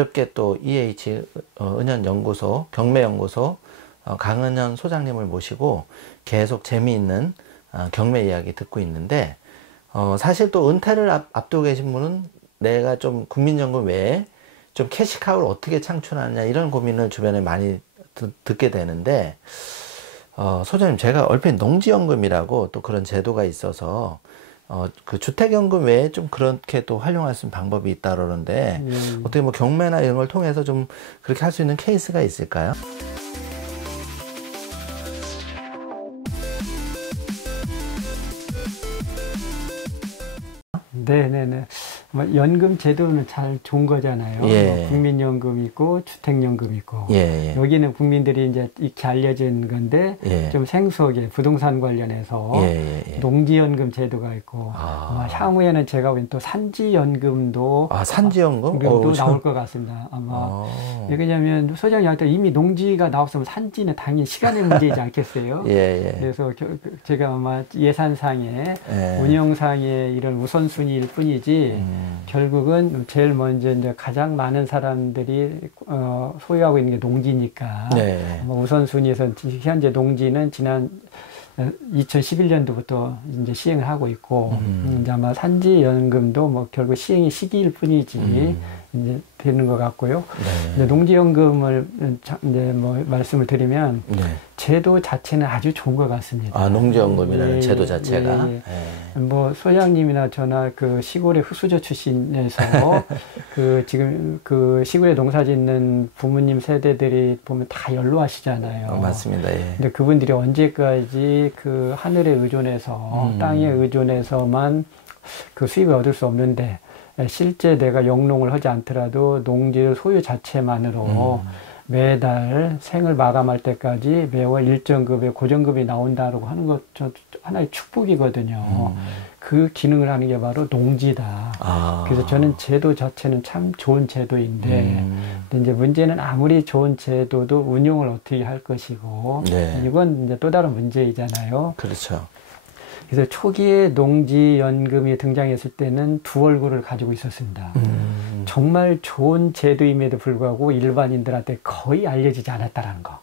어렵게 또 EH 은현연구소, 경매연구소 강은현 소장님을 모시고 계속 재미있는 경매 이야기 듣고 있는데, 사실 또 은퇴를 앞두고 계신 분은 내가 좀 국민연금 외에 좀 캐시카우를 어떻게 창출하느냐 이런 고민을 주변에 많이 듣게 되는데, 소장님, 제가 얼핏 농지연금이라고 또 그런 제도가 있어서 그 주택연금 외에 좀 그렇게 또 활용할 수 있는 방법이 있다 그러는데, 어떻게 뭐 경매나 이런 걸 통해서 좀 그렇게 할 수 있는 케이스가 있을까요? 네네네. 연금 제도는 잘 좋은 거잖아요. 예. 국민연금 있고 주택연금 있고. 예. 여기는 국민들이 이제 익히 알려진 건데, 예. 좀 생소하게 부동산 관련해서 예. 농지연금 제도가 있고, 아마 향후에는 제가 보기엔 또 산지연금도 산지연금? 나올 것 같습니다. 아마. 왜냐하면 소장님한테 이미 농지가 나왔으면 산지는 당연히 시간의 문제이지 않겠어요? 예. 그래서 제가 아마 예산상에 운영상에 이런 우선순위일 뿐이지, 결국은 제일 먼저 이제 가장 많은 사람들이 소유하고 있는 게 농지니까, 우선순위에서 현재 농지는 지난 2011년도부터 이제 시행을 하고 있고, 이제 아마 산지연금도 뭐 결국 시행이 시기일 뿐이지 이제 되는 것 같고요. 이제 농지연금을 이제 뭐 말씀을 드리면, 제도 자체는 아주 좋은 것 같습니다. 농지연금이라는 제도 자체가. 뭐 소장님이나 저나 그 시골의 흙수저 출신에서 지금 그 시골에 농사짓는 부모님 세대들이 보면 다 연로하시잖아요. 맞습니다. 근데 그분들이 언제까지 그 하늘에 의존해서 땅에 의존해서만 그 수입을 얻을 수 없는데, 실제 내가 영농을 하지 않더라도 농지의 소유 자체만으로 매달 생을 마감할 때까지 매월 일정 급의 고정급이 나온다고 하는 것, 하나의 축복이거든요. 그 기능을 하는 게 바로 농지다. 그래서 저는 제도 자체는 참 좋은 제도인데, 근데 이제 문제는 아무리 좋은 제도도 운용을 어떻게 할 것이고, 이건 이제 또 다른 문제이잖아요. 그렇죠. 그래서 초기에 농지연금이 등장했을 때는 두 얼굴을 가지고 있었습니다. 정말 좋은 제도임에도 불구하고 일반인들한테 거의 알려지지 않았다라는 거.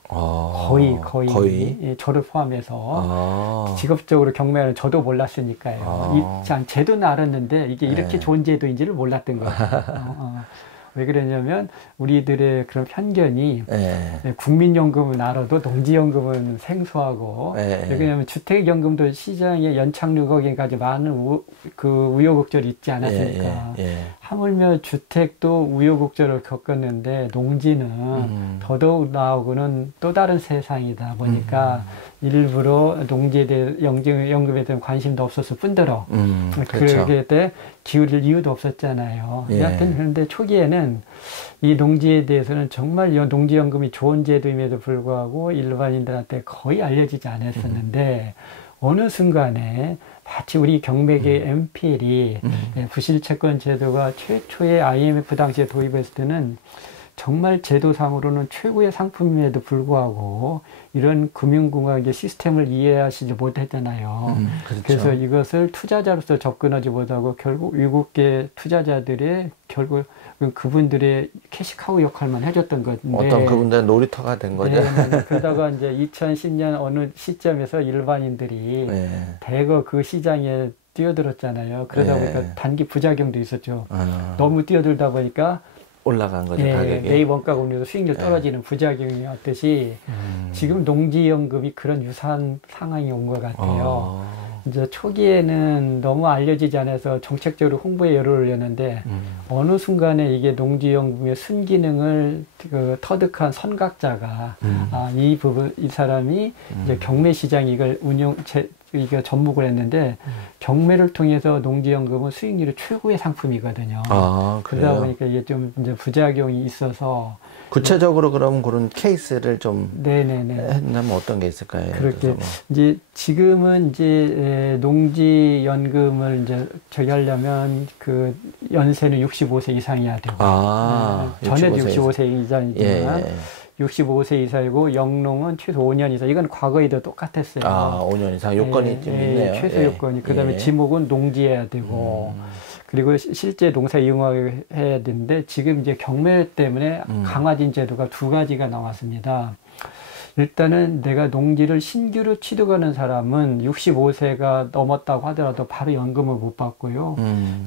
거의 저를 포함해서 직업적으로 경매하는 저도 몰랐으니까요. 제도는 알았는데 이게 이렇게 좋은 제도인지를 몰랐던 거예요. 왜 그러냐면 우리들의 그런 편견이, 국민연금은 알아도 농지연금은 생소하고, 왜냐하면 주택연금도 시장에 연착륙 거기까지 많은 그 우여곡절이 있지 않았습니까? 하물며 주택도 우여곡절을 겪었는데 농지는 더더욱 나오고는 또 다른 세상이다 보니까 일부러 농지에 대해 연금에 대한 관심도 없었을 뿐더러 그렇게 때 기울일 이유도 없었잖아요. 여하튼 그런데 초기에는 이 농지에 대해서는 정말 농지연금이 좋은 제도임에도 불구하고 일반인들한테 거의 알려지지 않았었는데, 어느 순간에 마치 우리 경매계 MPL이 부실채권 제도가 최초의 IMF 당시에 도입했을 때는 정말 제도상으로는 최고의 상품임에도 불구하고 이런 금융공학의 시스템을 이해하시지 못했잖아요. 그렇죠. 그래서 이것을 투자자로서 접근하지 못하고 결국 외국계 투자자들의 결국 그분들의 캐시카우 역할만 해줬던 건데, 어떤 그분들의 놀이터가 된 거죠. 그러다가 이제 2010년 어느 시점에서 일반인들이 대거 그 시장에 뛰어들었잖아요. 그러다 보니까 단기 부작용도 있었죠. 너무 뛰어들다 보니까 올라간 거죠, 가격이. 매입 원가가 오면서 수익률 떨어지는 부작용이 왔듯이 지금 농지연금이 그런 유사한 상황이 온 것 같아요. 이제 초기에는 너무 알려지지 않아서 정책적으로 홍보에 열을 올렸는데, 어느 순간에 이게 농지연금의 순기능을 터득한 선각자가, 이 사람이 이제 경매 시장 이걸 이게 접목을 했는데, 경매를 통해서 농지연금은 수익률이 최고의 상품이거든요. 그러다 보니까 이게 좀 이제 부작용이 있어서. 구체적으로 그럼 그런 케이스를 좀 했냐면 어떤 게 있을까요? 그렇게 이제 지금은 이제 농지연금을 이제 저기 하려면 그 연세는 65세 이상이어야 되고, 전에도 65세 이상이지만 65세 이상이고 영농은 최소 5년 이상. 이건 과거에도 똑같았어요. 5년 이상 요건이 좀 있네요. 최소 요건이. 그 다음에 지목은 농지해야 되고, 그리고 실제 농사 이용해야 되는데 지금 이제 경매 때문에 강화진 제도가 두 가지가 나왔습니다. 일단은 내가 농지를 신규로 취득하는 사람은 65세가 넘었다고 하더라도 바로 연금을 못 받고요.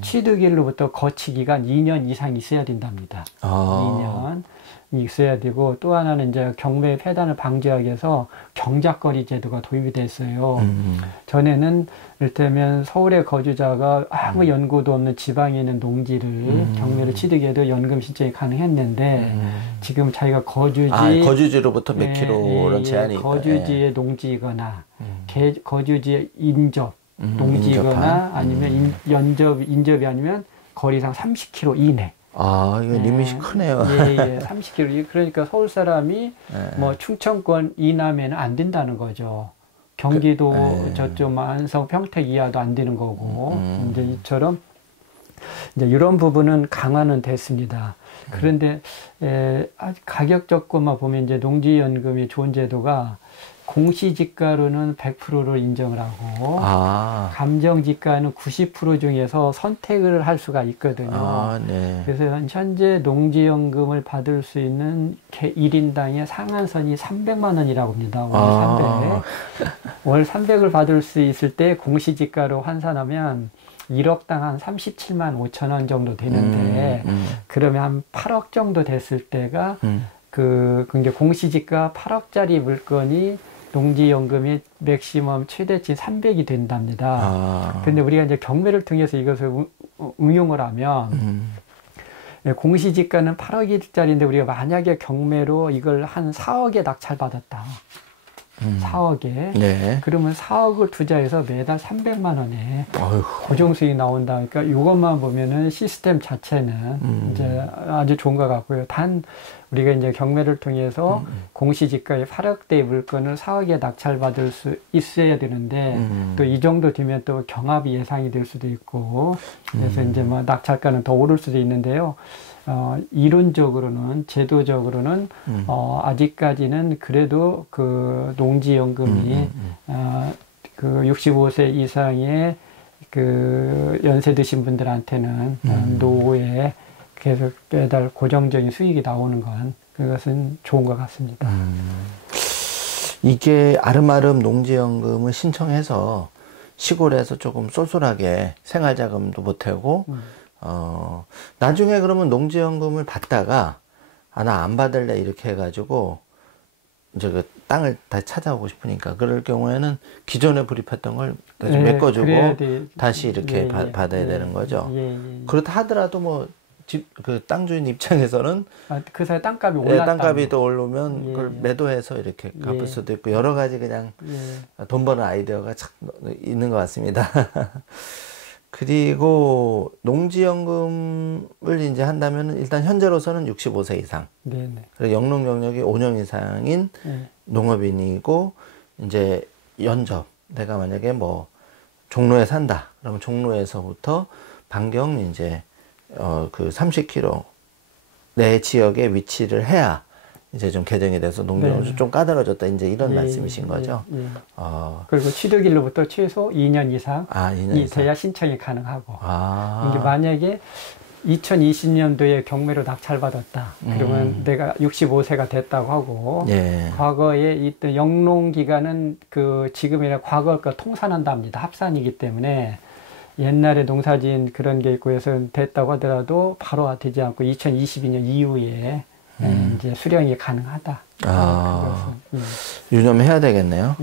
취득일로부터 거치 기간 2년 이상 있어야 된답니다. 2년 있어야 되고, 또 하나는 이제 경매 폐단을 방지하기 위해서 경작거리 제도가 도입이 됐어요. 전에는 이를테면 서울의 거주자가 아무 연고도 없는 지방에 있는 농지를 경매를 취득해도 연금 신청이 가능했는데 지금 자기가 거주지로부터 몇 킬로는 제한이 있다. 거주지의 농지이거나 거주지의 인접 농지이거나 아니면 인접이 아니면 거리상 30km 이내. 이거 리밋이 크네요. 예, 30km. 그러니까 서울 사람이 뭐 충청권 이남에는 안 된다는 거죠. 경기도 저쪽 만성 평택 이하도 안 되는 거고, 이제 이처럼 이제 이런 부분은 강화는 됐습니다. 그런데 가격적으로만 보면 이제 농지연금이 좋은 제도가 공시지가로는 100%를 인정을 하고 감정지가는 90% 중에서 선택을 할 수가 있거든요. 네. 그래서 현재 농지연금을 받을 수 있는 1인당의 상한선이 300만 원이라고 합니다. 월 300을 받을 수 있을 때 공시지가로 환산하면 1억당 한 37만 5천 원 정도 되는데 그러면 한 8억 정도 됐을 때가 그게 공시지가 8억짜리 물건이 농지연금이 맥시멈 최대치 300이 된답니다. 그런데 우리가 이제 경매를 통해서 이것을 응용을 하면 공시지가는 8억짜리인데 우리가 만약에 경매로 이걸 한 4억에 낙찰받았다. 4억에. 네. 그러면 4억을 투자해서 매달 300만 원에 고정수익이 나온다. 그러니까 이것만 보면은 시스템 자체는 이제 아주 좋은 것 같고요. 단 우리가 이제 경매를 통해서 공시지가의 8억대의 물건을 4억에 낙찰받을 수 있어야 되는데 또 이 정도 되면 또 경합이 예상이 될 수도 있고 그래서 이제 뭐 낙찰가는 더 오를 수도 있는데요. 이론적으로는 제도적으로는 아직까지는 그래도 그 농지연금이 그 65세 이상의 그 연세 드신 분들한테는 노후에 계속 매달 고정적인 수익이 나오는 건 그것은 좋은 것 같습니다. 이게 아름아름 농지연금을 신청해서 시골에서 조금 쏠쏠하게 생활자금도 보태고 나중에 그러면 농지연금을 받다가 나 안 받을래 이렇게 해가지고 이제 그 땅을 다시 찾아오고 싶으니까 그럴 경우에는 기존에 불입했던 걸 다시 메꿔주고 다시 이렇게 받아야 되는 거죠. 그렇다 하더라도 뭐 그 땅 주인 입장에서는 그 사이 땅값이 올랐다. 땅값이 더 오르면 그걸 매도해서 이렇게 갚을 수도 있고 여러 가지 그냥 돈 버는 아이디어가 참 있는 것 같습니다. 그리고 농지연금을 이제 한다면 일단 현재로서는 65세 이상. 그리고 영농 경력이 5년 이상인 농업인이고 이제 연접. 내가 만약에 뭐 종로에 산다. 그러면 종로에서부터 반경 이제 그 30km 내 지역에 위치를 해야 이제 좀 개정이 돼서 농지연금이 좀 까다로워졌다. 이제 이런 말씀이신 거죠. 그리고 취득일로부터 최소 2년 이상이 돼야 신청이 가능하고. 이게 만약에 2020년도에 경매로 낙찰받았다. 그러면 내가 65세가 됐다고 하고 과거에 있던 영농기간은 그 지금이랑 과거 거 통산한답니다. 합산이기 때문에 옛날에 농사지은 그런 게 있고 해서 됐다고 하더라도 바로 되지 않고 2022년 이후에 이제 수령이 가능하다. 유념해야 되겠네요.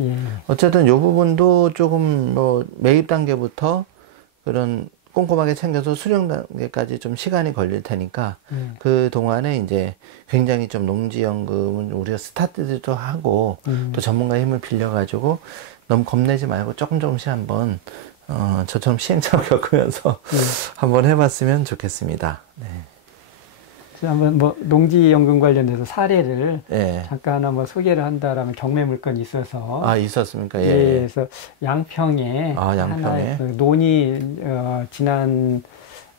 어쨌든 이 부분도 조금 뭐 매입 단계부터 그런 꼼꼼하게 챙겨서 수령 단계까지 좀 시간이 걸릴 테니까 그 동안에 이제 굉장히 좀 농지연금은 우리가 스타트도 하고 또 전문가의 힘을 빌려가지고 너무 겁내지 말고 조금씩 한번 저처럼 시행착오 겪으면서 한번 해봤으면 좋겠습니다. 한번 뭐 농지연금 관련해서 사례를 잠깐 하나 뭐 소개를 한다라면 경매 물건이 있어서 있었습니까? 그래서 양평에 하나의 그 논이 지난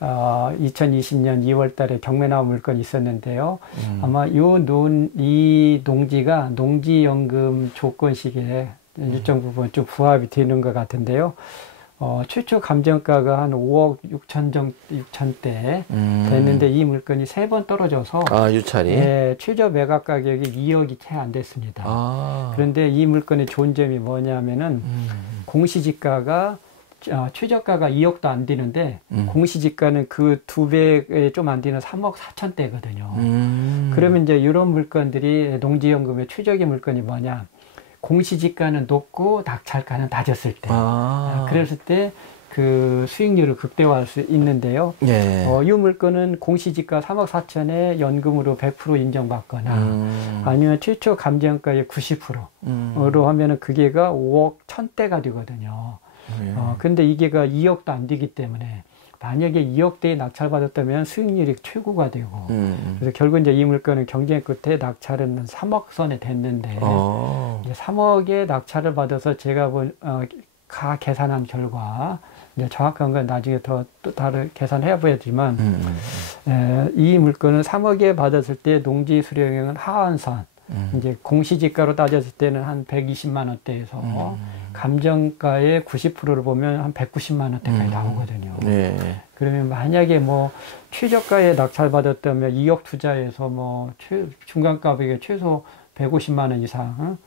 2020년 2월달에 경매 나온 물건이 있었는데요. 아마 이 농지가 농지연금 조건식에 일정 부분 좀 부합이 되는 것 같은데요. 최초 감정가가 한 5억 6천대 됐는데 이 물건이 3번 떨어져서 유찰이? 예, 최저 매각 가격이 2억이 채 안 됐습니다. 그런데 이 물건의 좋은 점이 뭐냐면은 공시지가가 최저가가 2억도 안 되는데 공시지가는 그 2배에 좀 안 되는 3억 4천대거든요. 그러면 이제 이런 물건들이 농지연금의 최적의 물건이 뭐냐? 공시지가는 높고 낙찰가는 낮았을 때. 그랬을 때 그 수익률을 극대화할 수 있는데요. 예. 이 물건은 공시지가 3억 4천에 연금으로 100% 인정받거나 아니면 최초 감정가의 90%로 하면은 그게가 5억 1,000대가 되거든요. 근데 이게가 2억도 안 되기 때문에 만약에 2억대에 낙찰받았다면 수익률이 최고가 되고 그래서 결국 이제 이 물건은 경쟁 끝에 낙찰은 3억 선에 됐는데 이제 3억에 낙찰을 받아서 제가 계산한 결과 이제 정확한 건 나중에 또 다른 계산해 봐야지만 이 물건은 3억에 받았을 때 농지 수령액은 하한선 이제 공시지가로 따졌을 때는 한 120만 원대에서 감정가의 90%를 보면 한 190만 원대까지 나오거든요. 네. 그러면 만약에 뭐 최저가에 낙찰받았다면 2억 투자해서 뭐 중간가격에 최소 150만 원 이상,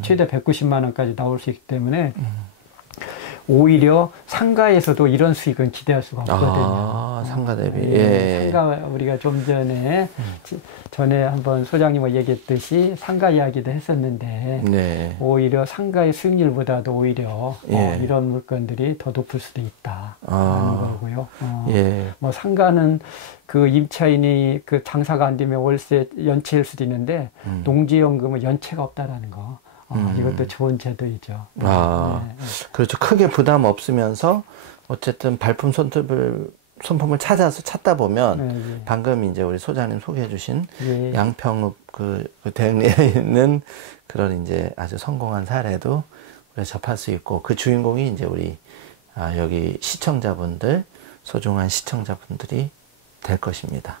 최대 190만 원까지 나올 수 있기 때문에 오히려 상가에서도 이런 수익은 기대할 수가 없거든요. 상가 대비. 예. 상가 우리가 좀 전에 한번 소장님과 얘기했듯이 상가 이야기도 했었는데 네. 오히려 상가의 수익률보다도 오히려 이런 물건들이 더 높을 수도 있다 하는 거고요. 뭐 상가는 그 임차인이 그 장사가 안 되면 월세 연체일 수도 있는데 농지연금은 연체가 없다라는 거. 이것도 좋은 제도이죠. 그렇죠. 크게 부담 없으면서 어쨌든 발품 손품을 찾다 보면 방금 이제 우리 소장님 소개해 주신 양평읍 그 대흥리에 있는 그런 이제 아주 성공한 사례도 우리가 접할 수 있고 그 주인공이 이제 우리 여기 시청자분들, 소중한 시청자분들이 될 것입니다.